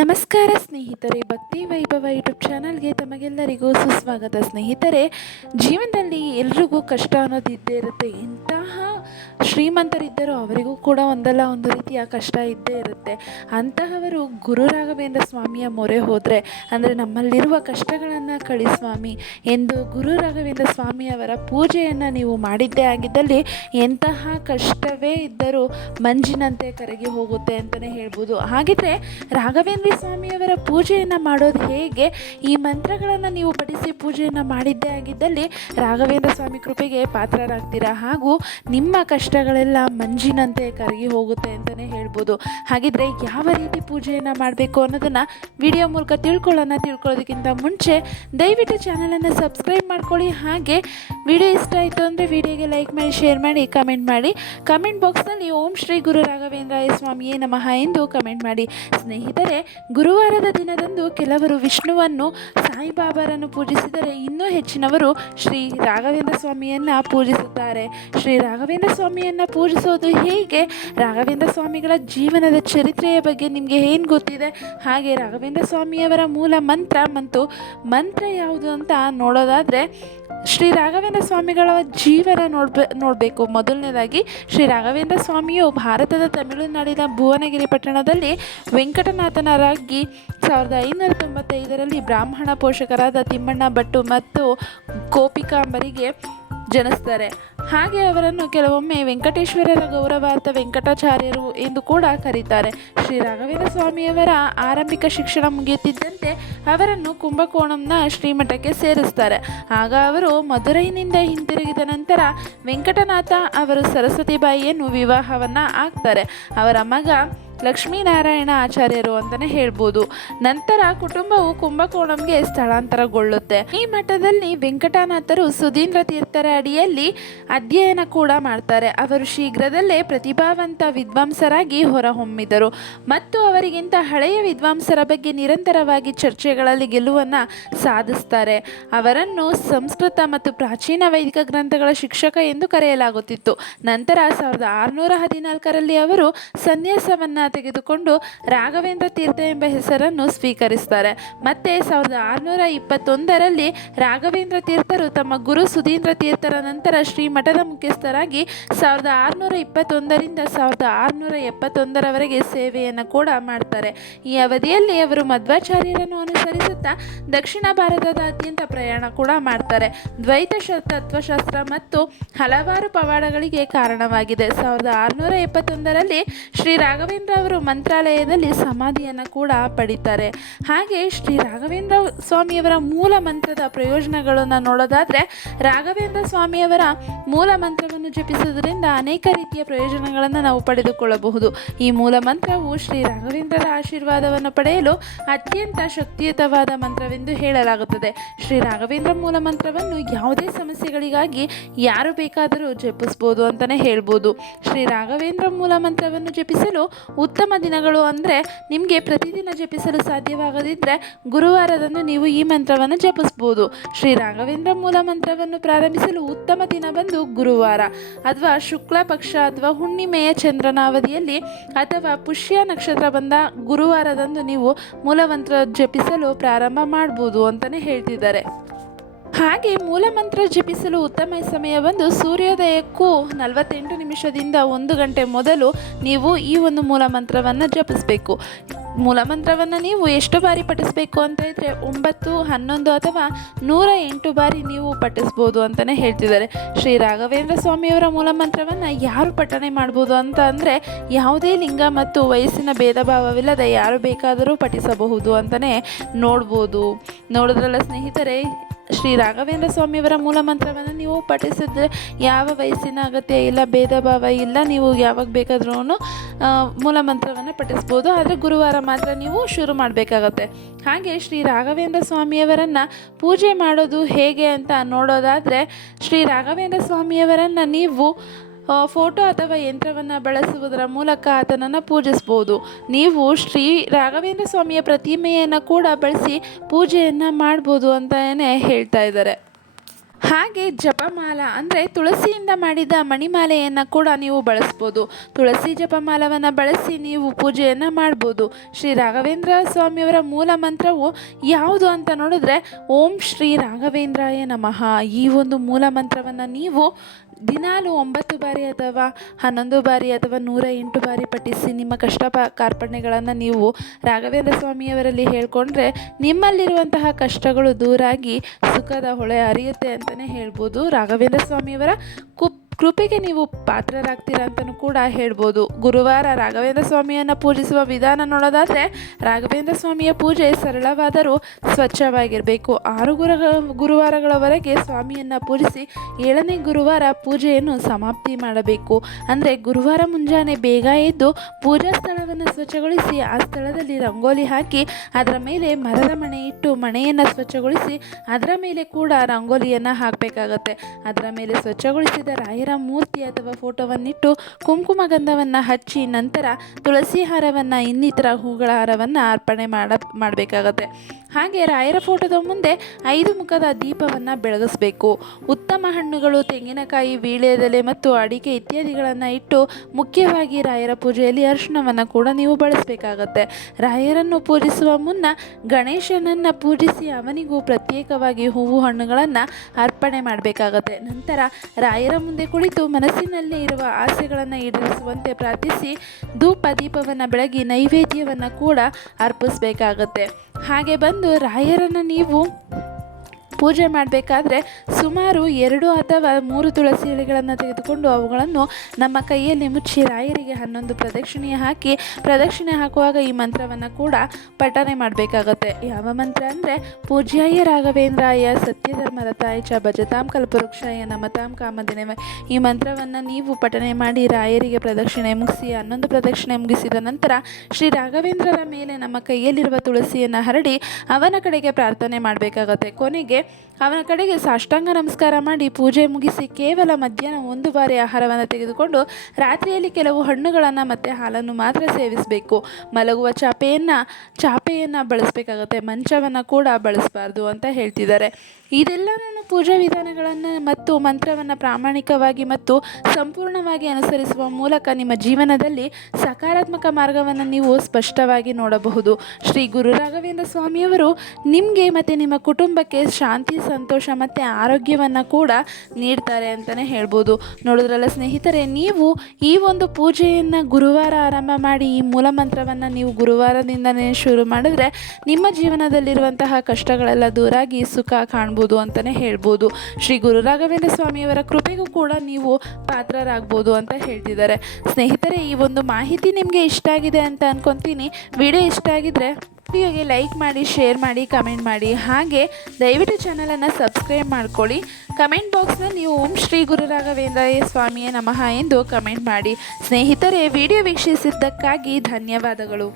ನಮಸ್ಕಾರ ಸ್ನೇಹಿತರೆ, ಭಕ್ತಿ ವೈಭವ ಯೂಟ್ಯೂಬ್ ಚಾನಲ್ಗೆ ತಮಗೆಲ್ಲರಿಗೂ ಸುಸ್ವಾಗತ. ಸ್ನೇಹಿತರೆ, ಜೀವನದಲ್ಲಿ ಎಲ್ರಿಗೂ ಕಷ್ಟ ಅನ್ನೋದು ಇದ್ದೇ ಇರುತ್ತೆ. ಇಂತಹ ಶ್ರೀಮಂತರಿದ್ದರೂ ಅವರಿಗೂ ಕೂಡ ಒಂದಲ್ಲ, ಒಂದು ರೀತಿಯ ಕಷ್ಟ ಇದ್ದೇ ಇರುತ್ತೆ. ಅಂತಹವರು ಗುರು ರಾಘವೇಂದ್ರ ಸ್ವಾಮಿಯ ಮೊರೆ ಹೋದರೆ, ಅಂದರೆ ನಮ್ಮಲ್ಲಿರುವ ಕಷ್ಟಗಳನ್ನು ಕಳಿ ಸ್ವಾಮಿ. ಎಂದು ಗುರು ರಾಘವೇಂದ್ರ ಸ್ವಾಮಿಯವರ ಪೂಜೆಯನ್ನು ನೀವು ಮಾಡಿದ್ದೇ ಆಗಿದ್ದಲ್ಲಿ ಎಂತಹ ಕಷ್ಟವೇ ಇದ್ದರೂ ಮಂಜಿನಂತೆ ಕರಗಿ ಹೋಗುತ್ತೆ ಅಂತಲೇ ಹೇಳ್ಬೋದು. ಹಾಗಿದ್ರೆ ರಾಘವೇಂದ್ರ ಸ್ವಾಮಿಯವರ ಪೂಜೆಯನ್ನು ಮಾಡೋದು ಹೇಗೆ? ಈ ಮಂತ್ರಗಳನ್ನು ನೀವು ಪಡಿಸಿ ಪೂಜೆಯನ್ನು ಮಾಡಿದ್ದೇ ಆಗಿದ್ದಲ್ಲಿ ರಾಘವೇಂದ್ರ ಸ್ವಾಮಿ ಕೃಪೆಗೆ ಪಾತ್ರರಾಗ್ತೀರಾ? ಹಾಗೂ ನಿಮ್ಮ ಕಷ್ಟಗಳೆಲ್ಲ ಮಂಜಿನಂತೆ ಕರಗಿ ಹೋಗುತ್ತೆ ಅಂತಲೇ ಹೇಳ್ಬೋದು. ಹಾಗಿದ್ರೆ ಯಾವ ರೀತಿ ಪೂಜೆಯನ್ನು ಮಾಡಬೇಕು ಅನ್ನೋದನ್ನು ವಿಡಿಯೋ ಮೂಲಕ ತಿಳ್ಕೊಳ್ಳೋಣ. ತಿಳ್ಕೊಳ್ಳೋದಕ್ಕಿಂತ ಮುಂಚೆ ದಯವಿಟ್ಟು ಚಾನಲನ್ನು ಸಬ್ಸ್ಕ್ರೈಬ್ ಮಾಡ್ಕೊಳ್ಳಿ. ಹಾಗೆ ವಿಡಿಯೋ ಇಷ್ಟ ಆಯಿತು ಅಂದರೆ ವಿಡಿಯೋಗೆ ಲೈಕ್ ಮಾಡಿ ಶೇರ್ ಮಾಡಿ ಕಮೆಂಟ್ ಮಾಡಿ. ಕಮೆಂಟ್ ಬಾಕ್ಸ್ನಲ್ಲಿ ಓಂ ಶ್ರೀ ಗುರು ರಾಘವೇಂದ್ರಾಯ ಸ್ವಾಮಿಯೇ ನಮಃ ಎಂದು ಕಮೆಂಟ್ ಮಾಡಿ. ಸ್ನೇಹಿತರೆ, ಗುರುವಾರದ ದಿನದಂದು ಕೆಲವರು ವಿಷ್ಣುವನ್ನು, ಸಾಯಿಬಾಬಾರನ್ನು ಪೂಜಿಸಿದರೆ ಇನ್ನೂ ಹೆಚ್ಚಿನವರು ಶ್ರೀ ರಾಘವೇಂದ್ರ ಸ್ವಾಮಿಯನ್ನು ಪೂಜಿಸುತ್ತಾರೆ. ಶ್ರೀ ರಾಘವೇಂದ್ರ ಸ್ವಾಮಿಯನ್ನು ಪೂಜಿಸೋದು ಹೇಗೆ? ರಾಘವೇಂದ್ರ ಸ್ವಾಮಿಗಳ ಜೀವನದ ಚರಿತ್ರೆಯ ಬಗ್ಗೆ ನಿಮಗೆ ಏನು ಗೊತ್ತಿದೆ? ಹಾಗೆ ರಾಘವೇಂದ್ರ ಸ್ವಾಮಿಯವರ ಮೂಲ ಮಂತ್ರ ಮತ್ತು ಮಂತ್ರ ಯಾವುದು ಅಂತ ನೋಡೋದಾದರೆ, ಶ್ರೀ ರಾಘವೇಂದ್ರ ಸ್ವಾಮಿಗಳ ಜೀವನ ನೋಡ್ಬೇ, ನೋಡಬೇಕು. ಮೊದಲನೇದಾಗಿ, ಶ್ರೀ ರಾಘವೇಂದ್ರ ಸ್ವಾಮಿಯು ಭಾರತದ ತಮಿಳುನಾಡಿನ ಭುವನಗಿರಿ ಪಟ್ಟಣದಲ್ಲಿ ವೆಂಕಟನಾಥನರಾಗಿ ಸಾವಿರದ ಐನೂರ ತೊಂಬತ್ತೈದರಲ್ಲಿ ಬ್ರಾಹ್ಮಣ ಪೋಷಕರಾದ ತಿಮ್ಮಣ್ಣ ಭಟ್ಟು ಮತ್ತು ಗೋಪಿಕಾಂಬರಿಗೆ ಜನಿಸ್ತಾರೆ. ಹಾಗೆ ಅವರನ್ನು ಕೆಲವೊಮ್ಮೆ ವೆಂಕಟೇಶ್ವರರ ಗೌರವಾರ್ಥ ವೆಂಕಟಾಚಾರ್ಯರು ಎಂದು ಕೂಡ ಕರೀತಾರೆ. ಶ್ರೀ ರಾಘವೇಂದ್ರ ಸ್ವಾಮಿಯವರ ಆರಂಭಿಕ ಶಿಕ್ಷಣ ಮುಗಿಯುತ್ತಿದ್ದಂತೆ ಅವರನ್ನು ಕುಂಭಕೋಣಂನ ಶ್ರೀಮಠಕ್ಕೆ ಸೇರಿಸ್ತಾರೆ. ಆಗ ಅವರು ಮಧುರೈನಿಂದ ಹಿಂತಿರುಗಿದ ನಂತರ ವೆಂಕಟನಾಥ ಅವರು ಸರಸ್ವತಿಬಾಯಿಯನ್ನು ವಿವಾಹವನ್ನು ಆಗ್ತಾರೆ. ಅವರ ಮಗ ಲಕ್ಷ್ಮೀನಾರಾಯಣ ಆಚಾರ್ಯರು ಅಂತಲೇ ಹೇಳ್ಬೋದು. ನಂತರ ಕುಟುಂಬವು ಕುಂಭಕೋಣಂಗೆ ಸ್ಥಳಾಂತರಗೊಳ್ಳುತ್ತೆ. ಈ ಮಠದಲ್ಲಿ ವೆಂಕಟನಾಥರು ಸುಧೀಂದ್ರ ತೀರ್ಥರ ಅಡಿಯಲ್ಲಿ ಅಧ್ಯಯನ ಕೂಡ ಮಾಡ್ತಾರೆ. ಅವರು ಶೀಘ್ರದಲ್ಲೇ ಪ್ರತಿಭಾವಂತ ವಿದ್ವಾಂಸರಾಗಿ ಹೊರಹೊಮ್ಮಿದರು. ಮತ್ತು ಅವರಿಗಿಂತ ಹಳೆಯ ವಿದ್ವಾಂಸರ ಬಗ್ಗೆ ನಿರಂತರವಾಗಿ ಚರ್ಚೆಗಳಲ್ಲಿ ಗೆಲುವನ್ನು ಸಾಧಿಸ್ತಾರೆ. ಅವರನ್ನು ಸಂಸ್ಕೃತ ಮತ್ತು ಪ್ರಾಚೀನ ವೈದಿಕ ಗ್ರಂಥಗಳ ಶಿಕ್ಷಕ ಎಂದು ಕರೆಯಲಾಗುತ್ತಿತ್ತು. ನಂತರ ಸಾವಿರದ ಆರುನೂರ ಹದಿನಾಲ್ಕರಲ್ಲಿ ಅವರು ಸನ್ಯಾಸವನ್ನು ತೆಗೆದುಕೊಂಡು ರಾಘವೇಂದ್ರ ತೀರ್ಥ ಎಂಬ ಹೆಸರನ್ನು ಸ್ವೀಕರಿಸ್ತಾರೆ. ಮತ್ತೆ ಸಾವಿರದ ಆರುನೂರ ಇಪ್ಪತ್ತೊಂದರಲ್ಲಿ ರಾಘವೇಂದ್ರ ತೀರ್ಥರು ತಮ್ಮ ಗುರು ಸುಧೀಂದ್ರ ತೀರ್ಥರ ನಂತರ ಶ್ರೀಮಠದ ಮುಖ್ಯಸ್ಥರಾಗಿ ಸಾವಿರದ ಆರುನೂರ ಇಪ್ಪತ್ತೊಂದರಿಂದ ಸಾವಿರದ ಆರುನೂರ ಎಪ್ಪತ್ತೊಂದರವರೆಗೆ ಸೇವೆಯನ್ನು ಕೂಡ ಮಾಡ್ತಾರೆ. ಈ ಅವಧಿಯಲ್ಲಿ ಅವರು ಮಧ್ವಾಚಾರ್ಯರನ್ನು ಅನುಸರಿಸುತ್ತಾ ದಕ್ಷಿಣ ಭಾರತದಾದ್ಯಂತ ಪ್ರಯಾಣ ಕೂಡ ಮಾಡ್ತಾರೆ. ದ್ವೈತ ತತ್ವಶಾಸ್ತ್ರ ಮತ್ತು ಹಲವಾರು ಪವಾಡಗಳಿಗೆ ಕಾರಣವಾಗಿದೆ. ಸಾವಿರದ ಆರುನೂರ ಎಪ್ಪತ್ತೊಂದರಲ್ಲಿ ಶ್ರೀ ರಾಘವೇಂದ್ರ ಅವರು ಮಂತ್ರಾಲಯದಲ್ಲಿ ಸಮಾಧಿಯನ್ನು ಕೂಡ ಪಡಿತಾರೆ. ಹಾಗೆ ಶ್ರೀ ರಾಘವೇಂದ್ರ ಸ್ವಾಮಿಯವರ ಮೂಲ ಮಂತ್ರದ ಪ್ರಯೋಜನಗಳನ್ನು ನೋಡೋದಾದರೆ ರಾಘವೇಂದ್ರ ಸ್ವಾಮಿಯವರ ಮೂಲ ಮಂತ್ರವನ್ನು ಜಪಿಸುವುದರಿಂದ ಅನೇಕ ರೀತಿಯ ಪ್ರಯೋಜನಗಳನ್ನು ನಾವು ಪಡೆದುಕೊಳ್ಳಬಹುದು. ಈ ಮೂಲ ಮಂತ್ರವು ಶ್ರೀ ರಾಘವೇಂದ್ರರ ಆಶೀರ್ವಾದವನ್ನು ಪಡೆಯಲು ಅತ್ಯಂತ ಶಕ್ತಿಯುತವಾದ ಮಂತ್ರವೆಂದು ಹೇಳಲಾಗುತ್ತದೆ. ಶ್ರೀ ರಾಘವೇಂದ್ರ ಮೂಲ ಮಂತ್ರವನ್ನು ಯಾವುದೇ ಸಮಸ್ಯೆಗಳಿಗಾಗಿ ಯಾರು ಬೇಕಾದರೂ ಜಪಿಸ್ಬೋದು ಅಂತಲೇ ಹೇಳ್ಬೋದು. ಶ್ರೀ ರಾಘವೇಂದ್ರ ಮೂಲ ಮಂತ್ರವನ್ನು ಜಪಿಸಲು ಉತ್ತಮ ದಿನಗಳು ಅಂದರೆ ನಿಮಗೆ ಪ್ರತಿದಿನ ಜಪಿಸಲು ಸಾಧ್ಯವಾಗದಿದ್ದರೆ ಗುರುವಾರದಂದು ನೀವು ಈ ಮಂತ್ರವನ್ನು ಜಪಿಸ್ಬೋದು ಶ್ರೀ ರಾಘವೇಂದ್ರ ಮೂಲ ಮಂತ್ರವನ್ನು ಪ್ರಾರಂಭಿಸಲು ಉತ್ತಮ ದಿನ ಬಂದು ಗುರುವಾರ ಅಥವಾ ಶುಕ್ಲ ಪಕ್ಷ ಅಥವಾ ಹುಣ್ಣಿಮೆಯ ಚಂದ್ರನ ಅವಧಿಯಲ್ಲಿ ಅಥವಾ ಪುಷ್ಯ ನಕ್ಷತ್ರ ಬಂದ ಗುರುವಾರದಂದು ನೀವು ಮೂಲಮಂತ್ರ ಜಪಿಸಲು ಪ್ರಾರಂಭ ಮಾಡ್ಬೋದು ಅಂತಲೇ ಹೇಳ್ತಿದ್ದಾರೆ. ಹಾಗೆ ಮೂಲಮಂತ್ರ ಜಪಿಸಲು ಉತ್ತಮ ಸಮಯ ಬಂದು ಸೂರ್ಯೋದಯಕ್ಕೂ ನಲವತ್ತೆಂಟು ನಿಮಿಷದಿಂದ ಒಂದು ಗಂಟೆ ಮೊದಲು ನೀವು ಈ ಒಂದು ಮೂಲಮಂತ್ರವನ್ನು ಜಪಿಸಬೇಕು. ಮೂಲಮಂತ್ರವನ್ನು ನೀವು ಎಷ್ಟು ಬಾರಿ ಪಠಿಸಬೇಕು ಅಂತ ಇದ್ದರೆ ಒಂಬತ್ತು, ಹನ್ನೊಂದು ಅಥವಾ ನೂರ ಎಂಟು ಬಾರಿ ನೀವು ಪಠಿಸ್ಬೋದು ಅಂತಲೇ ಹೇಳ್ತಿದ್ದಾರೆ. ಶ್ರೀ ರಾಘವೇಂದ್ರ ಸ್ವಾಮಿಯವರ ಮೂಲಮಂತ್ರವನ್ನು ಯಾರು ಪಠನೆ ಮಾಡ್ಬೋದು ಅಂತ ಅಂದರೆ ಯಾವುದೇ ಲಿಂಗ ಮತ್ತು ವಯಸ್ಸಿನ ಭೇದ ಭಾವವಿಲ್ಲದೆ ಯಾರು ಬೇಕಾದರೂ ಪಠಿಸಬಹುದು ಅಂತಲೇ ನೋಡ್ಬೋದು. ನೋಡಿದ್ರಲ್ಲ ಸ್ನೇಹಿತರೆ ಶ್ರೀ ರಾಘವೇಂದ್ರ ಸ್ವಾಮಿಯವರ ಮೂಲ ಮಂತ್ರವನ್ನು ನೀವು ಪಠಿಸಿದ್ರೆ ಯಾವ ವಯಸ್ಸಿನ ಅಗತ್ಯ ಇಲ್ಲ, ಭೇದ ಭಾವ ಇಲ್ಲ, ನೀವು ಯಾವಾಗ ಬೇಕಾದ್ರೂ ಮೂಲ ಮಂತ್ರವನ್ನು ಪಠಿಸ್ಬೋದು. ಆದರೆ ಗುರುವಾರ ಮಾತ್ರ ನೀವು ಶುರು ಮಾಡಬೇಕಾಗತ್ತೆ. ಹಾಗೆ ಶ್ರೀ ರಾಘವೇಂದ್ರ ಸ್ವಾಮಿಯವರನ್ನು ಪೂಜೆ ಮಾಡೋದು ಹೇಗೆ ಅಂತ ನೋಡೋದಾದರೆ, ಶ್ರೀ ರಾಘವೇಂದ್ರ ಸ್ವಾಮಿಯವರನ್ನು ನೀವು ಫೋಟೋ ಅಥವಾ ಯಂತ್ರವನ್ನು ಬಳಸುವುದರ ಮೂಲಕ ಆತನನ್ನು ಪೂಜಿಸ್ಬೋದು. ನೀವು ಶ್ರೀ ರಾಘವೇಂದ್ರ ಸ್ವಾಮಿಯ ಪ್ರತಿಮೆಯನ್ನು ಕೂಡ ಬಳಸಿ ಪೂಜೆಯನ್ನು ಮಾಡ್ಬೋದು ಅಂತಲೇ ಹೇಳ್ತಾ ಇದ್ದಾರೆ. ಹಾಗೆ ಜಪಮಾಲ ಅಂದರೆ ತುಳಸಿಯಿಂದ ಮಾಡಿದ ಮಣಿಮಾಲೆಯನ್ನು ಕೂಡ ನೀವು ಬಳಸ್ಬೋದು. ತುಳಸಿ ಜಪಮಾಲವನ್ನು ಬಳಸಿ ನೀವು ಪೂಜೆಯನ್ನು ಮಾಡ್ಬೋದು. ಶ್ರೀ ರಾಘವೇಂದ್ರ ಸ್ವಾಮಿಯವರ ಮೂಲ ಮಂತ್ರವು ಯಾವುದು ಅಂತ ನೋಡಿದ್ರೆ, ಓಂ ಶ್ರೀ ರಾಘವೇಂದ್ರಾಯ ನಮಃ. ಈ ಒಂದು ಮೂಲ ಮಂತ್ರವನ್ನು ನೀವು ದಿನಾಲು ಒಂಬತ್ತು ಬಾರಿ ಅಥವಾ ಹನ್ನೊಂದು ಬಾರಿ ಅಥವಾ ನೂರ ಎಂಟು ಬಾರಿ ಪಠಿಸಿ ನಿಮ್ಮ ಕಷ್ಟ ಪ ಕಾರ್ಪಣ್ಯಗಳನ್ನು ನೀವು ರಾಘವೇಂದ್ರ ಸ್ವಾಮಿಯವರಲ್ಲಿ ಹೇಳ್ಕೊಂಡ್ರೆ ನಿಮ್ಮಲ್ಲಿರುವಂತಹ ಕಷ್ಟಗಳು ದೂರಾಗಿ ಸುಖದ ಹೊಳೆ ಹರಿಯುತ್ತೆ ಅಂತಲೇ ಹೇಳ್ಬೋದು. ರಾಘವೇಂದ್ರ ಸ್ವಾಮಿಯವರ ಕುಪ್ ಕೃಪೆಗೆ ನೀವು ಪಾತ್ರರಾಗ್ತೀರಾ ಅಂತಲೂ ಕೂಡ ಹೇಳ್ಬೋದು. ಗುರುವಾರ ರಾಘವೇಂದ್ರ ಸ್ವಾಮಿಯನ್ನು ಪೂಜಿಸುವ ವಿಧಾನ ನೋಡೋದಾದರೆ ರಾಘವೇಂದ್ರ ಸ್ವಾಮಿಯ ಪೂಜೆ ಸರಳವಾದರೂ ಸ್ವಚ್ಛವಾಗಿರಬೇಕು. ಆರು ಗುರ ಗುರುವಾರಗಳವರೆಗೆ ಸ್ವಾಮಿಯನ್ನು ಪೂಜಿಸಿ ಏಳನೇ ಗುರುವಾರ ಪೂಜೆಯನ್ನು ಸಮಾಪ್ತಿ ಮಾಡಬೇಕು. ಅಂದರೆ ಗುರುವಾರ ಮುಂಜಾನೆ ಬೇಗ ಎದ್ದು ಪೂಜಾ ಸ್ಥಳವನ್ನು ಸ್ವಚ್ಛಗೊಳಿಸಿ ಆ ಸ್ಥಳದಲ್ಲಿ ರಂಗೋಲಿ ಹಾಕಿ ಅದರ ಮೇಲೆ ಮರದ ಮಣೆ ಇಟ್ಟು ಮಣೆಯನ್ನು ಸ್ವಚ್ಛಗೊಳಿಸಿ ಅದರ ಮೇಲೆ ಕೂಡ ರಂಗೋಲಿಯನ್ನು ಹಾಕಬೇಕಾಗತ್ತೆ. ಅದರ ಮೇಲೆ ಸ್ವಚ್ಛಗೊಳಿಸಿದ ರಾಯರ ಮೂರ್ತಿ ಅಥವಾ ಫೋಟೋವನ್ನಿಟ್ಟು ಕುಂಕುಮ ಗಂಧವನ್ನು ಹಚ್ಚಿ ನಂತರ ತುಳಸಿ ಹಾರವನ್ನು ಇನ್ನಿತರ ಹೂಗಳ ಹಾರವನ್ನು ಅರ್ಪಣೆ ಮಾಡ, ಮಾಡಬೇಕಾಗತ್ತೆ. ಹಾಗೆ ರಾಯರ ಫೋಟೋದ ಮುಂದೆ ಐದು ಮುಖದ ದೀಪವನ್ನು ಬೆಳಗಿಸಬೇಕು. ಉತ್ತಮ ಹಣ್ಣುಗಳು, ತೆಂಗಿನಕಾಯಿ, ವೀಳ್ಯದೆಲೆ ಮತ್ತು ಅಡಿಕೆ ಇತ್ಯಾದಿಗಳನ್ನು ಇಟ್ಟು ಮುಖ್ಯವಾಗಿ ರಾಯರ ಪೂಜೆಯಲ್ಲಿ ಅರಿಶಿಣವನ್ನು ಕೂಡ ನೀವು ಬಳಸಬೇಕಾಗತ್ತೆ. ರಾಯರನ್ನು ಪೂಜಿಸುವ ಮುನ್ನ ಗಣೇಶನನ್ನು ಪೂಜಿಸಿ ಅವನಿಗೂ ಪ್ರತ್ಯೇಕವಾಗಿ ಹೂವು ಹಣ್ಣುಗಳನ್ನು ಅರ್ಪಣೆ ಮಾಡಬೇಕಾಗತ್ತೆ. ನಂತರ ರಾಯರ ಮುಂದೆ ಕುಳಿತು ಮನಸ್ಸಿನಲ್ಲಿ ಇರುವ ಆಸೆಗಳನ್ನು ಈಡೇರಿಸುವಂತೆ ಪ್ರಾರ್ಥಿಸಿ ಧೂಪ ದೀಪವನ್ನು ಬೆಳಗಿ ನೈವೇದ್ಯವನ್ನು ಕೂಡ ಅರ್ಪಿಸಬೇಕಾಗತ್ತೆ. ಹಾಗೆ ಬಂದು ರಾಯರನ್ನು ನೀವು ಪೂಜೆ ಮಾಡಬೇಕಾದ್ರೆ ಸುಮಾರು ಎರಡು ಅಥವಾ ಮೂರು ತುಳಸಿ ಎಲೆಗಳನ್ನು ತೆಗೆದುಕೊಂಡು ಅವುಗಳನ್ನು ನಮ್ಮ ಕೈಯಲ್ಲಿ ಮುಚ್ಚಿ ರಾಯರಿಗೆ ಹನ್ನೊಂದು ಪ್ರದಕ್ಷಿಣೆ ಹಾಕಿ, ಪ್ರದಕ್ಷಿಣೆ ಹಾಕುವಾಗ ಈ ಮಂತ್ರವನ್ನು ಕೂಡ ಪಠನೆ ಮಾಡಬೇಕಾಗತ್ತೆ. ಯಾವ ಮಂತ್ರ ಅಂದರೆ, ಪೂಜ್ಯಾಯ ರಾಘವೇಂದ್ರಾಯ ಸತ್ಯಧರ್ಮ ತಾಯಿ ಚ ಭಜತಾಂ ಕಲ್ಪವೃಕ್ಷಾಯ ನಮತಾಂ ಕಾಮದಿನ ಈ ಮಂತ್ರವನ್ನು ನೀವು ಪಠನೆ ಮಾಡಿ ರಾಯರಿಗೆ ಪ್ರದಕ್ಷಿಣೆ ಮುಗಿಸಿ, ಹನ್ನೊಂದು ಪ್ರದಕ್ಷಿಣೆ ಮುಗಿಸಿದ ನಂತರ ಶ್ರೀ ರಾಘವೇಂದ್ರರ ಮೇಲೆ ನಮ್ಮ ಕೈಯಲ್ಲಿರುವ ತುಳಸಿಯನ್ನು ಹರಡಿ ಅವನ ಕಡೆಗೆ ಪ್ರಾರ್ಥನೆ ಮಾಡಬೇಕಾಗತ್ತೆ. ಕೊನೆಗೆ ಅವನ ಕಡೆಗೆ ಸಾಷ್ಟಾಂಗ ನಮಸ್ಕಾರ ಮಾಡಿ ಪೂಜೆ ಮುಗಿಸಿ ಕೇವಲ ಮಧ್ಯಾಹ್ನ ಒಂದು ಬಾರಿ ಆಹಾರವನ್ನು ತೆಗೆದುಕೊಂಡು ರಾತ್ರಿಯಲ್ಲಿ ಕೆಲವು ಹಣ್ಣುಗಳನ್ನು ಮತ್ತು ಹಾಲನ್ನು ಮಾತ್ರ ಸೇವಿಸಬೇಕು. ಮಲಗುವ ಚಾಪೆಯನ್ನು ಚಾಪೆಯನ್ನು ಬಳಸಬೇಕಾಗತ್ತೆ, ಮಂಚವನ್ನು ಕೂಡ ಬಳಸಬಾರ್ದು ಅಂತ ಹೇಳ್ತಿದ್ದಾರೆ. ಇದೆಲ್ಲನೂ ಪೂಜಾ ವಿಧಾನಗಳನ್ನು ಮತ್ತು ಮಂತ್ರವನ್ನು ಪ್ರಾಮಾಣಿಕವಾಗಿ ಮತ್ತು ಸಂಪೂರ್ಣವಾಗಿ ಅನುಸರಿಸುವ ಮೂಲಕ ನಿಮ್ಮ ಜೀವನದಲ್ಲಿ ಸಕಾರಾತ್ಮಕ ಮಾರ್ಗವನ್ನು ನೀವು ಸ್ಪಷ್ಟವಾಗಿ ನೋಡಬಹುದು. ಶ್ರೀ ಗುರು ರಾಘವೇಂದ್ರ ಸ್ವಾಮಿಯವರು ನಿಮಗೆ ಮತ್ತು ನಿಮ್ಮ ಕುಟುಂಬಕ್ಕೆ ಶಾಂತಿ ಸಂತೋಷ ಮತ್ತು ಆರೋಗ್ಯವನ್ನು ಕೂಡ ನೀಡ್ತಾರೆ ಅಂತಲೇ ಹೇಳ್ಬೋದು. ನೋಡಿದ್ರಲ್ಲ ಸ್ನೇಹಿತರೆ, ನೀವು ಈ ಒಂದು ಪೂಜೆಯನ್ನು ಗುರುವಾರ ಆರಂಭ ಮಾಡಿ ಈ ಮೂಲ ಮಂತ್ರವನ್ನು ನೀವು ಗುರುವಾರದಿಂದನೇ ಶುರು ಮಾಡಿದ್ರೆ ನಿಮ್ಮ ಜೀವನದಲ್ಲಿರುವಂತಹ ಕಷ್ಟಗಳೆಲ್ಲ ದೂರಾಗಿ ಸುಖ ಕಾಣ್ಬೋದು ಅಂತಲೇ ಹೇಳ್ಬೋದು. ಶ್ರೀ ಗುರು ರಾಘವೇಂದ್ರ ಸ್ವಾಮಿಯವರ ಕೃಪೆಗೂ ಕೂಡ ನೀವು ಪಾತ್ರರಾಗ್ಬೋದು ಅಂತ ಹೇಳ್ತಿದ್ದಾರೆ. ಸ್ನೇಹಿತರೆ, ಈ ಒಂದು ಮಾಹಿತಿ ನಿಮಗೆ ಇಷ್ಟ ಆಗಿದೆ ಅಂತ ಅಂದ್ಕೊತೀನಿ ವಿಡಿಯೋ ಇಷ್ಟ ಆಗಿದ್ರೆ ವಿಡಿಯೋಗೆ ಲೈಕ್ ಮಾಡಿ ಶೇರ್ ಮಾಡಿ ಕಮೆಂಟ್ ಮಾಡಿ. ಹಾಗೆ ದಯವಿಟ್ಟು ಚಾನಲನ್ನು ಸಬ್ಸ್ಕ್ರೈಬ್ ಮಾಡ್ಕೊಳ್ಳಿ. ಕಮೆಂಟ್ ಬಾಕ್ಸ್ನ ನೀವು ಓಂ ಶ್ರೀ ಗುರು ರಾಘವೇಂದ್ರಯ್ಯ ಸ್ವಾಮಿಯೇ ನಮಃ ಎಂದು ಕಮೆಂಟ್ ಮಾಡಿ. ಸ್ನೇಹಿತರೆ ವಿಡಿಯೋ ವೀಕ್ಷಿಸಿದ್ದಕ್ಕಾಗಿ ಧನ್ಯವಾದಗಳು.